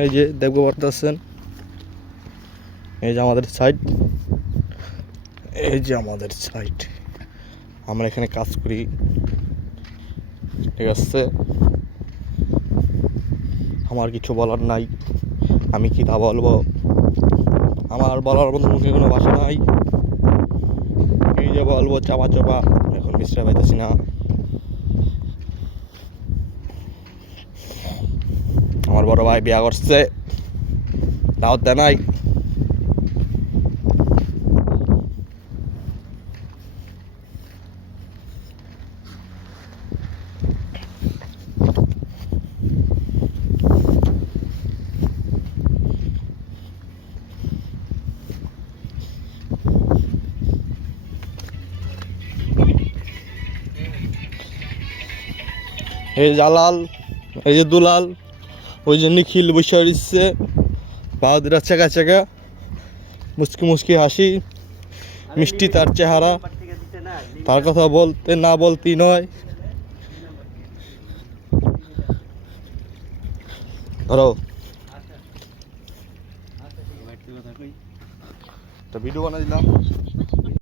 এই যে দেখতে পারতেছেন, এই যে আমাদের সাইট, এই যে আমাদের সাইট, আমরা এখানে কাজ করি। ঠিক আছে, আমার কিছু বলার নাই, আমি কি তা বলবো, আমার বলার মতো মুখে কোনো ভাষা নাই। এই যে বলবো চাপা চাপা, এখন বিশ্রাম পাইতেছি না। আমার বড় ভাই বিয়া করছে, দাওয়াত দেয় নাই। এই জালাল, এই যে দুলাল, ওই যে নিখিল বসে দিচ্ছে, বাহাদুরা চেকা চেকা, মুচকি মুচকি হাসি, মিষ্টি তার চেহারা, তার কথা বলতে না বলতেই নয়। ধরো ভিডিও বানাই দিলাম।